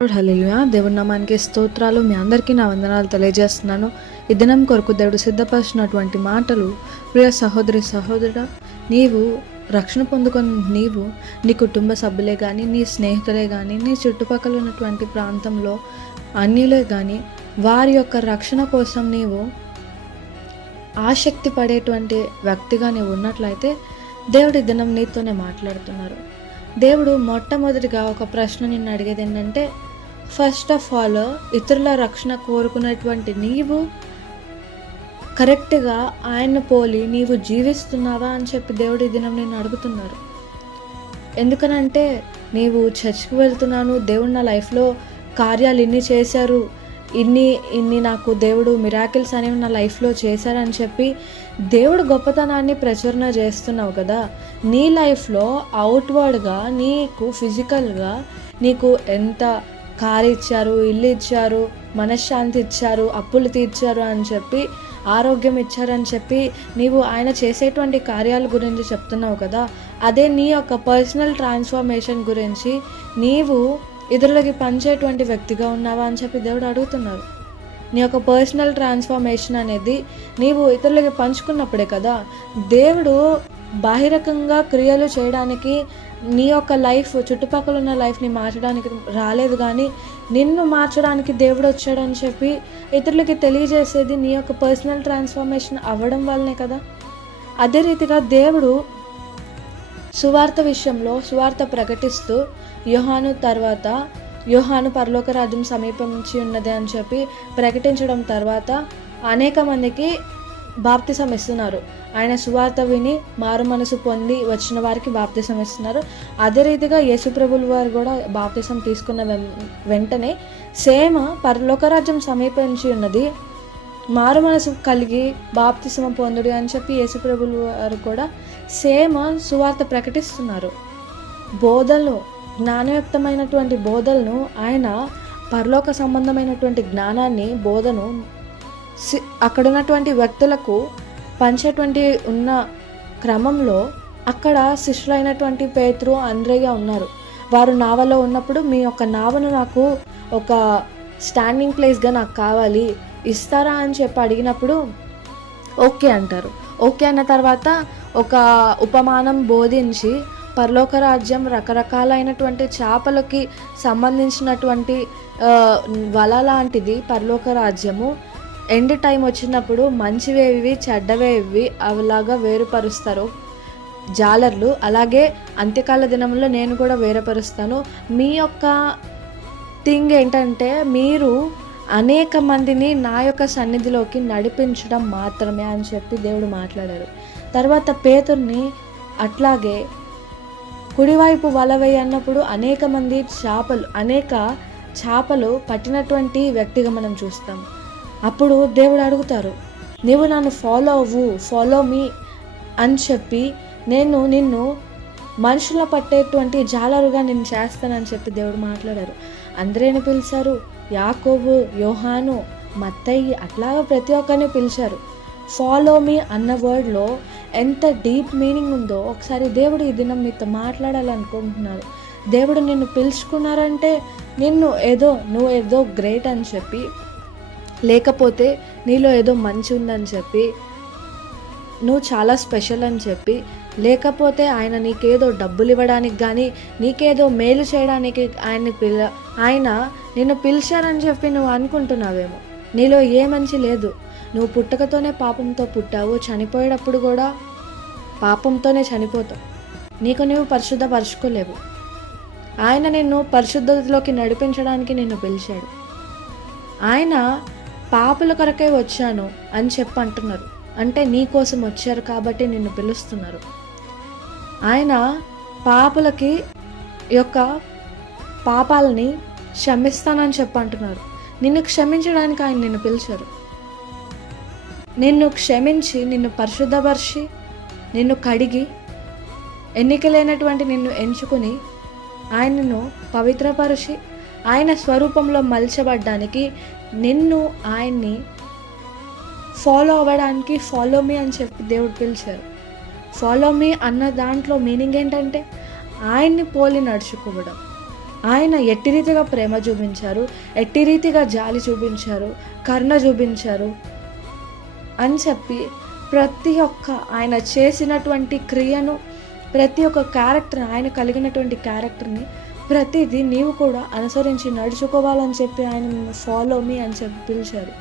హల్లెలూయా. దేవుని నామానికి స్తోత్రాలు. మీ అందరికీ నా వందనాలు తెలియజేస్తున్నాను. ఈ దినం కొరకు దేవుడు సిద్ధపరిచినటువంటి మాటలు, ప్రియ సహోదరి సహోదరుడా, నీవు రక్షణ పొందుకొని నీ కుటుంబ సభ్యులే కానీ, నీ స్నేహితులే కానీ, నీ చుట్టుపక్కల ఉన్నటువంటి ప్రాంతంలో అన్యులే కానీ, వారి యొక్క రక్షణ కోసం నీవు ఆసక్తి పడేటువంటి వ్యక్తిగా నీవు ఉన్నట్లయితే దేవుడి దినం నీతోనే మాట్లాడుతున్నారు. దేవుడు మొట్టమొదటిగా ఒక ప్రశ్న నిన్ను అడిగేది ఏంటంటే, ఫస్ట్ ఆఫ్ ఆల్ ఇతరుల రక్షణ కోరుకునేటువంటి నీవు కరెక్ట్గా ఆయన్ను పోలి నీవు జీవిస్తున్నావా అని చెప్పి దేవుడు ఈ దినం నిన్ను అడుగుతున్నారు. ఎందుకనంటే నీవు చర్చ్కి వెళ్తున్నాను, దేవుడు నా లైఫ్లో కార్యాలు ఇన్ని చేశారు, ఇన్ని నాకు దేవుడు మిరాకిల్స్ అనేవి నా లైఫ్లో చేశారని చెప్పి దేవుడు గొప్పతనాన్ని ప్రచురణ చేస్తున్నావు కదా. నీ లైఫ్లో అవుట్వర్డ్గా నీకు ఫిజికల్గా నీకు ఎంత కారు ఇచ్చారు, ఇల్లు ఇచ్చారు, మనశ్శాంతి ఇచ్చారు, అప్పులు తీర్చారు అని చెప్పి, ఆరోగ్యం ఇచ్చారని చెప్పి నీవు ఆయన చేసేటువంటి కార్యాల గురించి చెప్తున్నావు కదా. అదే నీ యొక్క పర్సనల్ ట్రాన్స్ఫర్మేషన్ గురించి నీవు ఇతరులకి పంచేటువంటి వ్యక్తిగా ఉన్నావా అని చెప్పి దేవుడు అడుగుతున్నారు. నీ యొక్క పర్సనల్ ట్రాన్స్ఫర్మేషన్ అనేది నీవు ఇతరులకి పంచుకున్నప్పుడే కదా దేవుడు బాహిరకంగా క్రియలు చేయడానికి, నీ యొక్క లైఫ్ చుట్టుపక్కల ఉన్న లైఫ్ని మార్చడానికి రాలేదు, కానీ నిన్ను మార్చడానికి దేవుడు వచ్చాడని చెప్పి ఇతరులకి తెలియజేసేది నీ యొక్క పర్సనల్ ట్రాన్స్ఫర్మేషన్ అవ్వడం వల్లనే కదా. అదే రీతిగా దేవుడు సువార్త విషయంలో సువార్త ప్రకటిస్తూ యోహాను పరలోక రాజ్యం సమీపించి ఉన్నది అని చెప్పి ప్రకటించడం తర్వాత అనేక మందికి బాప్తిసం ఇస్తున్నారు. ఆయన సువార్త విని మారు మనసు పొంది వచ్చిన వారికి బాప్తిసం ఇస్తున్నారు. అదే రీతిగా యేసుప్రభుల వారు కూడా బాప్తిసం తీసుకున్న వెంటనే సేమ్ పరలోక రాజ్యం సమీపించి ఉన్నది, మారు మనసు కలిగి బాప్తిసం పొందుడు అని చెప్పి యేసుప్రభుల వారు కూడా సేమ్ సువార్త ప్రకటిస్తున్నారు. బోధనలు, జ్ఞానయుక్తమైనటువంటి బోధనలను, ఆయన పరలోక సంబంధమైనటువంటి జ్ఞానాన్ని బోధను అక్కడ ఉన్నటువంటి వ్యక్తులకు పంచేటువంటి ఉన్న క్రమంలో అక్కడ శిష్యులైనటువంటి పేతురు, అంద్రయ్య ఉన్నారు. వారు నావలో ఉన్నప్పుడు మీ యొక్క నావను నాకు ఒక స్టాండింగ్ ప్లేస్గా నాకు కావాలి, ఇస్తారా అని చెప్పి అడిగినప్పుడు ఓకే అంటారు. ఓకే అన్న తర్వాత ఒక ఉపమానం బోధించి పరలోక రాజ్యం రకరకాలైనటువంటి చేపలకి సంబంధించినటువంటి వల లాంటిది పరలోక రాజ్యము. ఎండ్ టైం వచ్చినప్పుడు మంచివేవి చెడ్డవేవి అలాగా వేరుపరుస్తారు జాలర్లు. అలాగే అంత్యకాల దినంలో నేను కూడా వేరుపరుస్తాను. మీ యొక్క థింగ్ ఏంటంటే మీరు అనేక మందిని నా యొక్క సన్నిధిలోకి నడిపించడం మాత్రమే అని చెప్పి దేవుడు మాట్లాడారు. తర్వాత పేతుర్ని అట్లాగే కుడివైపు వలవేయి అన్నప్పుడు అనేక చేపలు పట్టినటువంటి వ్యక్తిగా మనం చూస్తాం. అప్పుడు దేవుడు అడుగుతారు, నీవు నన్ను ఫాలో మీ అని చెప్పి నేను నిన్ను మనుషుల పట్టేటువంటి జాలరుగా నేను చేస్తానని చెప్పి దేవుడు మాట్లాడారు. అంద్రేని పిలిచారు, యాకోబు, యోహాను, మత్తయి, అట్లాగా ప్రతి ఒక్కరిని పిలిచారు. ఫాలో మీ అన్న వర్డ్లో ఎంత డీప్ మీనింగ్ ఉందో ఒకసారి దేవుడు ఈ దినం మీతో మాట్లాడాలనుకుంటున్నారు. దేవుడు నిన్ను పిలుచుకున్నారంటే నువ్వు ఏదో గ్రేట్ అని చెప్పి, లేకపోతే నీలో ఏదో మంచి ఉందని చెప్పి, నువ్వు చాలా స్పెషల్ అని చెప్పి, లేకపోతే ఆయన నీకేదో డబ్బులు ఇవ్వడానికి కానీ నీకేదో మేలు చేయడానికి ఆయన నిన్ను పిలిచారని చెప్పి నువ్వు అనుకుంటున్నావేమో. నీలో ఏ మంచి లేదు. నువ్వు పుట్టకతోనే పాపంతో పుట్టావు, చనిపోయేటప్పుడు కూడా పాపంతోనే చనిపోతావు. నువ్వు పరిశుద్ధపరచుకోలేవు. ఆయన నిన్ను పరిశుద్ధతలోకి నడిపించడానికి నిన్ను పిలిచాడు. ఆయన పాపుల కొరకే వచ్చాను అని చెప్పి అంటున్నారు. అంటే నీ కోసం వచ్చారు కాబట్టి నిన్ను పిలుస్తున్నారు. ఆయన పాపులకి యొక్క పాపాలని క్షమిస్తానని చెప్పి అంటున్నారు. నిన్ను క్షమించడానికి ఆయన నిన్ను పిలిచారు. నిన్ను క్షమించి, నిన్ను పరిశుద్ధపరిచి, నిన్ను కడిగి, ఎన్నికలైనటువంటి నిన్ను ఎంచుకుని ఆయనను పవిత్రపరిచి ఆయన స్వరూపంలో మలచబడ్డానికి ఆయన్ని ఫాలో అవ్వడానికి ఫాలో మీ అని చెప్పి దేవుడు పిలిచారు. ఫాలో మీ అన్న దాంట్లో మీనింగ్ ఏంటంటే ఆయన్ని పోలి నడుచుకోవడం, ఆయన ఎట్టి రీతిగా ప్రేమ చూపించారు, ఎట్టి రీతిగా జాలి చూపించారు, కరుణ చూపించారు అని చెప్పి ప్రతి ఒక్క ఆయన చేసినటువంటి క్రియను, ప్రతి ఒక్క క్యారెక్టర్, ఆయన కలిగినటువంటి క్యారెక్టర్ని ప్రతిదీ నీవు కూడా అనుసరించి నడుచుకోవాలని చెప్పి ఆయన ఫాలో మీ అని చెప్పి పిలిచారు.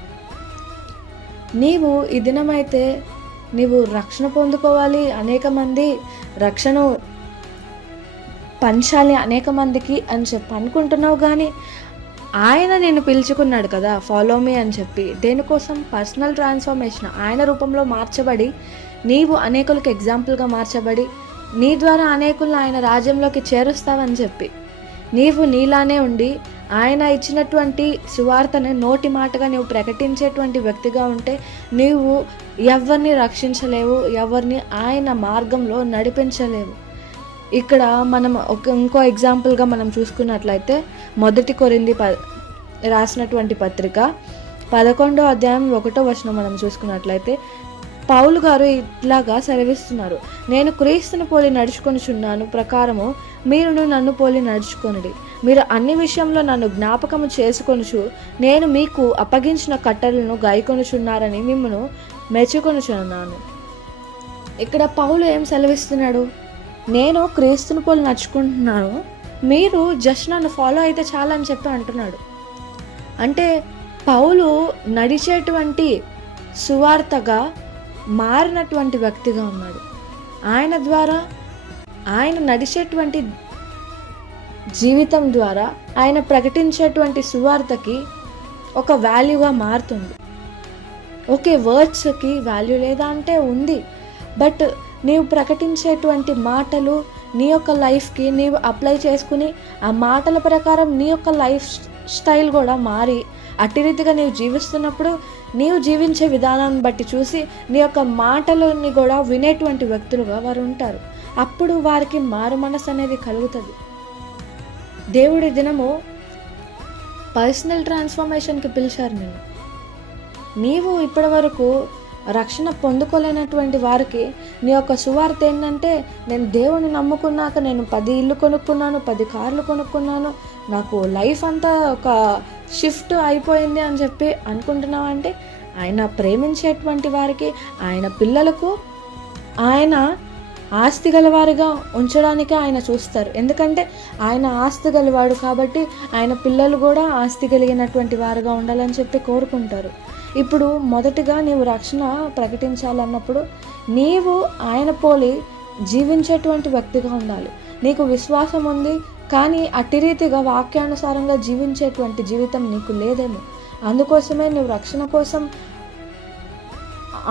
నీవు ఈ దినమైతే నీవు రక్షణ పొందుకోవాలి, అనేక మంది రక్షణ పంచాలి అనేక మందికి అని చెప్పి అనుకుంటున్నావు, కానీ ఆయన నేను పిలుచుకున్నాడు కదా ఫాలో మీ అని చెప్పి. దేనికోసం? Personal transformation. ఆయన రూపంలో మార్చబడి నీవు అనేకులకు ఎగ్జాంపుల్గా మార్చబడి నీ ద్వారా అనేకులను ఆయన రాజ్యంలోకి చేరుస్తావని చెప్పి, నీవు నీలానే ఉండి ఆయన ఇచ్చినటువంటి సువార్తను నోటి మాటగా నీవు ప్రకటించేటువంటి వ్యక్తిగా ఉంటే నీవు ఎవరిని రక్షించలేవు, ఎవరిని ఆయన మార్గంలో నడిపించలేవు. ఇక్కడ మనం ఇంకో ఎగ్జాంపుల్గా మనం చూసుకున్నట్లయితే 1 కొరింథీ రాసినటువంటి పత్రిక 11వ అధ్యాయం 1వ వచనం మనం చూసుకున్నట్లయితే పౌలు గారు ఇట్లాగా సెలవిస్తున్నారు, నేను క్రీస్తుని పోలి నడుచుకొనుచున్నాను ప్రకారము మీరును నన్ను పోలి నడుచుకొనుడి. మీరు అన్ని విషయంలో నన్ను జ్ఞాపకము చేసుకొనుచు నేను మీకు అప్పగించిన కట్టడలను గాయకొనుచున్నారని మిమ్మను మెచ్చుకొనుచున్నాను. ఇక్కడ పౌలు ఏం సెలవిస్తున్నాడు? నేను క్రీస్తుని పోలి నడుచుకుంటున్నాను, మీరు జస్ట్ నన్ను ఫాలో అయితే చాలని చెప్పి అంటున్నాడు. అంటే పౌలు నడిచేటువంటి సువార్తగా మారినటువంటి వ్యక్తిగా ఉన్నాడు. ఆయన ద్వారా, ఆయన నడిచేటువంటి జీవితం ద్వారా ఆయన ప్రకటించేటువంటి సువార్తకి ఒక వాల్యూగా మారుతుంది. ఓకే, వర్డ్స్కి వాల్యూ లేదా అంటే ఉంది, బట్ నీవు ప్రకటించేటువంటి మాటలు నీ యొక్క లైఫ్కి నీవు అప్లై చేసుకుని ఆ మాటల ప్రకారం నీ యొక్క లైఫ్ స్టైల్ కూడా మారి అట్టి రీతిగా నీవు జీవిస్తున్నప్పుడు నీవు జీవించే విధానాన్ని బట్టి చూసి నీ యొక్క మాటలని కూడా వినేటువంటి వ్యక్తులుగా వారు ఉంటారు. అప్పుడు వారికి మారు మనసు అనేది కలుగుతుంది. దేవుడి దినము పర్సనల్ ట్రాన్స్ఫర్మేషన్కి పిలిచారు నేను. నీవు ఇప్పటి వరకు రక్షణ పొందుకోలేనటువంటి వారికి నీ యొక్క సువార్త ఏంటంటే, నేను దేవుని నమ్ముకున్నాక నేను 10 ఇళ్ళు కొనుక్కున్నాను, 10 కార్లు కొనుక్కున్నాను, నాకు లైఫ్ అంతా ఒక షిఫ్ట్ అయిపోయింది అని చెప్పి అనుకుంటున్నావు. అంటే ఆయన ప్రేమించేటువంటి వారికి, ఆయన పిల్లలకు ఆయన ఆస్తి గలవారిగా ఉంచడానికే ఆయన చూస్తారు. ఎందుకంటే ఆయన ఆస్తి గలవాడు కాబట్టి ఆయన పిల్లలు కూడా ఆస్తి కలిగినటువంటి వారుగా ఉండాలని చెప్పి కోరుకుంటారు. ఇప్పుడు మొదటిగా నీవు రక్షణ ప్రకటించాలన్నప్పుడు నీవు ఆయన పోలి జీవించేటువంటి వ్యక్తిగా ఉండాలి. నీకు విశ్వాసం ఉంది కానీ అట్టి రీతిగా వాక్యానుసారంగా జీవించేటువంటి జీవితం నీకు లేదేమో. అందుకోసమే నువ్వు రక్షణ కోసం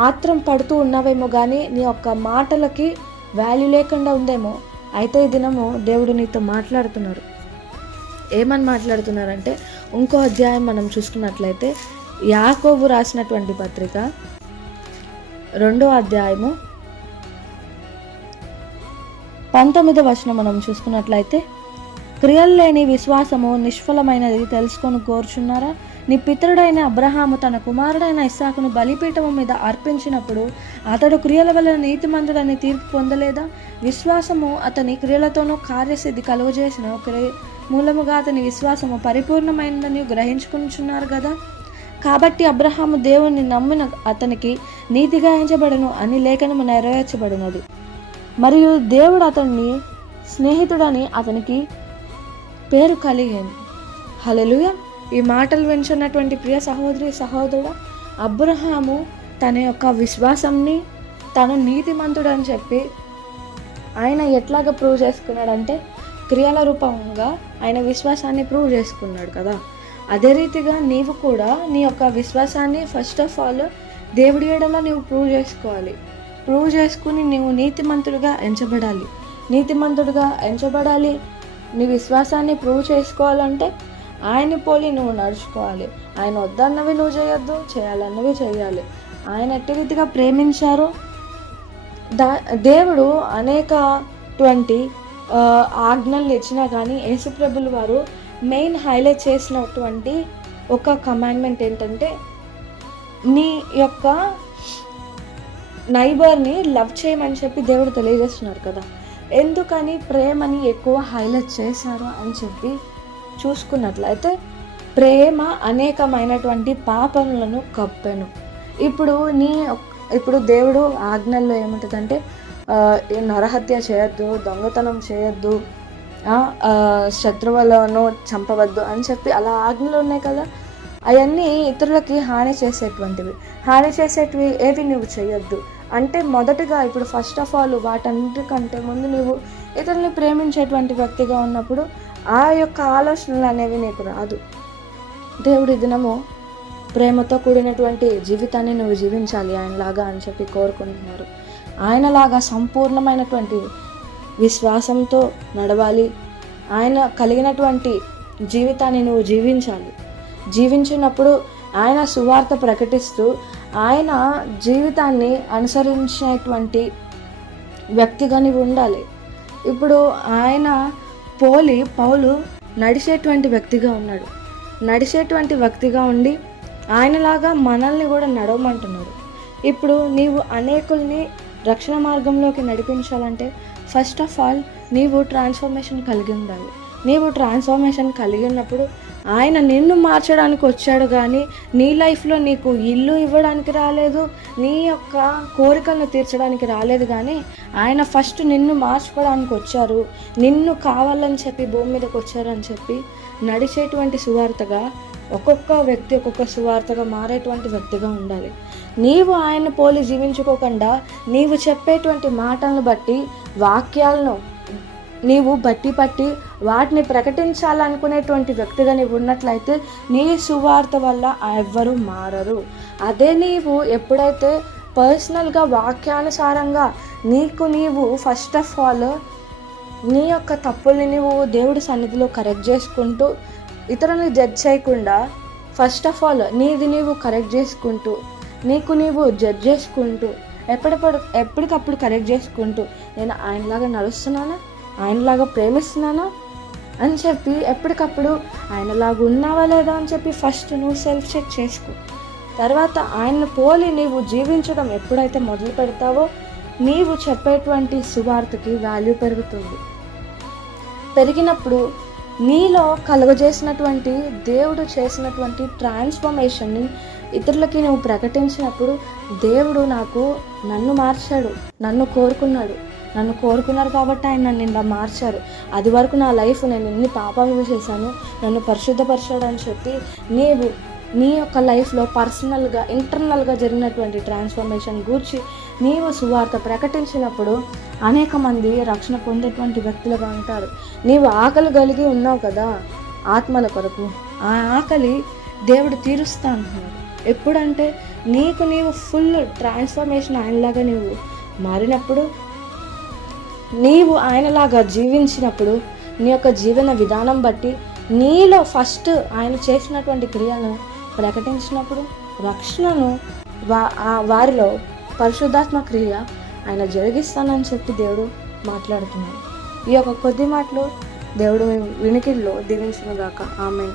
ఆత్రం పడుతూ ఉన్నావేమో, కానీ నీ యొక్క మాటలకి వాల్యూ లేకుండా ఉందేమో. అయితే ఈ దినము దేవుడు నీతో మాట్లాడుతున్నారు. ఏమని మాట్లాడుతున్నారంటే, ఇంకో అధ్యాయం మనం చూసుకున్నట్లయితే యాకోబు రాసినటువంటి పత్రిక 2వ అధ్యాయము 19వ వచనం మనం చూసుకున్నట్లయితే, క్రియలు లేని విశ్వాసము నిష్ఫలమైనది తెలుసుకొని కోరుచున్నారా? నీ పితరుడైన అబ్రహాము తన కుమారుడైన ఇస్సాకును బలిపీఠము మీద అర్పించినప్పుడు అతడు క్రియల వలన నీతిమంతుడని తీర్పు పొందలేదా? విశ్వాసము అతని క్రియలతోనూ కార్యసిద్ధి కలుగజేసిన మూలముగా అతని విశ్వాసము పరిపూర్ణమైనదని గ్రహించుకుంటున్నారు కదా. కాబట్టి అబ్రహాము దేవుని నమ్మిన అతనికి నీతిగా ఎంచబడను అని లేఖనము నెరవేర్చబడినది. మరియు దేవుడు అతన్ని స్నేహితుడని అతనికి పేరు కలిగింది. హల్లెలూయా. ఈ మాటలు వింటున్నటువంటి ప్రియ సహోదరి సహోదరుడు, అబ్రహాము తన యొక్క విశ్వాసంని తను నీతిమంతుడని చెప్పి ఆయన ఎట్లాగా ప్రూవ్ చేసుకున్నాడంటే క్రియల రూపంగా ఆయన విశ్వాసాన్ని ప్రూవ్ చేసుకున్నాడు కదా. అదే రీతిగా నీవు కూడా నీ యొక్క విశ్వాసాన్ని ఫస్ట్ ఆఫ్ ఆల్ దేవుడి ఎడల నీవు ప్రూవ్ చేసుకోవాలి. ప్రూవ్ చేసుకుని నీవు నీతిమంతుడిగా ఎంచబడాలి. నీతిమంతుడిగా ఎంచబడాలి. నీ విశ్వాసాన్ని ప్రూవ్ చేసుకోవాలంటే ఆయన్ని పోలి నువ్వు నడుచుకోవాలి. ఆయన వద్దన్నవి నువ్వు చేయొద్దు, చేయాలన్నవి చేయాలి. ఆయన ఎట్టి రీతిగా ప్రేమించారు. దేవుడు అనేకటువంటి ఆజ్ఞలు ఇచ్చినా కానీ యేసుప్రభులు వారు మెయిన్ హైలైట్ చేసినటువంటి ఒక కమాండ్మెంట్ ఏంటంటే, నీ యొక్క నైబర్ని లవ్ చేయమని చెప్పి దేవుడు తెలియజేస్తున్నారు కదా. ఎందుకని ప్రేమని ఎక్కువ హైలైట్ చేశారు అని చెప్పి చూసుకున్నట్లయితే ప్రేమ అనేకమైనటువంటి పాపములను కప్పెను. ఇప్పుడు దేవుడు ఆజ్ఞల్లో ఏముంటుందంటే నరహత్య చేయొద్దు, దొంగతనం చేయొద్దు, శత్రువులను చంపవద్దు అని చెప్పి అలా ఆజ్ఞలు ఉన్నాయి కదా. అవన్నీ ఇతరులకి హాని చేసేటివి ఏవి నువ్వు చేయొద్దు అంటే మొదటగా ఇప్పుడు ఫస్ట్ ఆఫ్ ఆల్ వాటన్నిటికంటే ముందు నువ్వు ఇతరుల్ని ప్రేమించేటువంటి వ్యక్తిగా ఉన్నప్పుడు ఆ యొక్క ఆలోచనలు అనేవి నీకు రాదు. దేవుడి దినము ప్రేమతో కూడినటువంటి జీవితాన్ని నువ్వు జీవించాలి ఆయనలాగా అని చెప్పి కోరుకుంటున్నారు. ఆయనలాగా సంపూర్ణమైనటువంటి విశ్వాసంతో నడవాలి. ఆయన కలిగినటువంటి జీవితాన్ని నువ్వు జీవించినప్పుడు ఆయన సువార్త ప్రకటిస్తూ ఆయన జీవితాన్ని అనుసరించేటువంటి వ్యక్తిగా నువ్వు ఉండాలి. ఇప్పుడు ఆయన పౌలు నడిచేటువంటి వ్యక్తిగా ఉండి ఆయనలాగా మనల్ని కూడా నడవమంటున్నాడు. ఇప్పుడు నీవు అనేకుల్ని రక్షణ మార్గంలోకి నడిపించాలంటే ఫస్ట్ ఆఫ్ ఆల్ నీవు ట్రాన్స్ఫర్మేషన్ కలిగి ఉన్నప్పుడు ఆయన నిన్ను మార్చడానికి వచ్చాడు, కానీ నీ లైఫ్లో నీకు ఇల్లు ఇవ్వడానికి రాలేదు, నీ యొక్క కోరికలను తీర్చడానికి రాలేదు, కానీ ఆయన ఫస్ట్ నిన్ను మార్చుకోవడానికి వచ్చారు, నిన్ను కావాలని చెప్పి భూమి మీదకి వచ్చారని చెప్పి నడిచేటువంటి సువార్తగా ఒక్కొక్క వ్యక్తి ఒక్కొక్క సువార్తగా మారేటువంటి వ్యక్తిగా ఉండాలి. నీవు ఆయన పోలి జీవించుకోకుండా నీవు చెప్పేటువంటి మాటలను బట్టి వాక్యాలను నీవు పట్టి వాటిని ప్రకటించాలనుకునేటువంటి వ్యక్తిగా నీవు ఉన్నట్లయితే నీ సువార్త వల్ల ఎవ్వరూ మారరు. అదే నీవు ఎప్పుడైతే పర్సనల్గా వాక్యానుసారంగా నీవు ఫస్ట్ ఆఫ్ ఆల్ నీ యొక్క తప్పుల్ని నీవు దేవుడి సన్నిధిలో కరెక్ట్ చేసుకుంటూ ఇతరులను జడ్జ్ చేయకుండా ఫస్ట్ ఆఫ్ ఆల్ నీవు కరెక్ట్ చేసుకుంటూ నీవు జడ్జ్ చేసుకుంటూ ఎప్పటికప్పుడు కరెక్ట్ చేసుకుంటూ నేను ఆయనలాగా నడుస్తున్నానా, ఆయనలాగా ప్రేమిస్తున్నానా అని చెప్పి ఎప్పటికప్పుడు ఆయనలాగా ఉన్నావా లేదా అని చెప్పి ఫస్ట్ నువ్వు సెల్ఫ్ చెక్ చేసుకో. తర్వాత ఆయన్ని పోలి నీవు జీవించడం ఎప్పుడైతే మొదలు పెడతావో నీవు చెప్పేటువంటి సువార్తకి వాల్యూ పెరిగినప్పుడు నీలో కలుగజేసినటువంటి దేవుడు చేసినటువంటి ట్రాన్స్ఫర్మేషన్ని ఇతరులకి నువ్వు ప్రకటించినప్పుడు దేవుడు నన్ను మార్చాడు, నన్ను కోరుకున్నారు కాబట్టి ఆయన నన్ను ఇలా మార్చారు, అది వరకు నా లైఫ్ నేను ఎన్ని పాపాలు చేశాను, నన్ను పరిశుద్ధపరిచాడు అని చెప్పి నీ యొక్క లైఫ్లో పర్సనల్గా ఇంటర్నల్గా జరిగినటువంటి ట్రాన్స్ఫర్మేషన్ గూర్చి నీవు సువార్త ప్రకటించినప్పుడు అనేక మంది రక్షణ పొందేటువంటి వ్యక్తులుగా ఉంటారు. నీవు ఆకలి కలిగి ఉన్నావు కదా ఆత్మల కొరకు, ఆ ఆకలి దేవుడు తీరుస్తా అంటున్నాడు. ఎప్పుడంటే నీవు ఫుల్ ట్రాన్స్ఫర్మేషన్ ఆయనలాగా నీవు మారినప్పుడు, నీవు ఆయనలాగా జీవించినప్పుడు, నీ యొక్క జీవన విధానం బట్టి నీలో ఫస్ట్ ఆయన చేసినటువంటి క్రియలను ప్రకటించినప్పుడు రక్షణను వారిలో పరిశుద్ధాత్మ క్రియ ఆయన జరిగిస్తానని చెప్పి దేవుడు మాట్లాడుతున్నాడు. ఈ యొక్క కొద్ది మాటలు దేవుడు వినికిడిలో దీవించును గాక. ఆమేన్.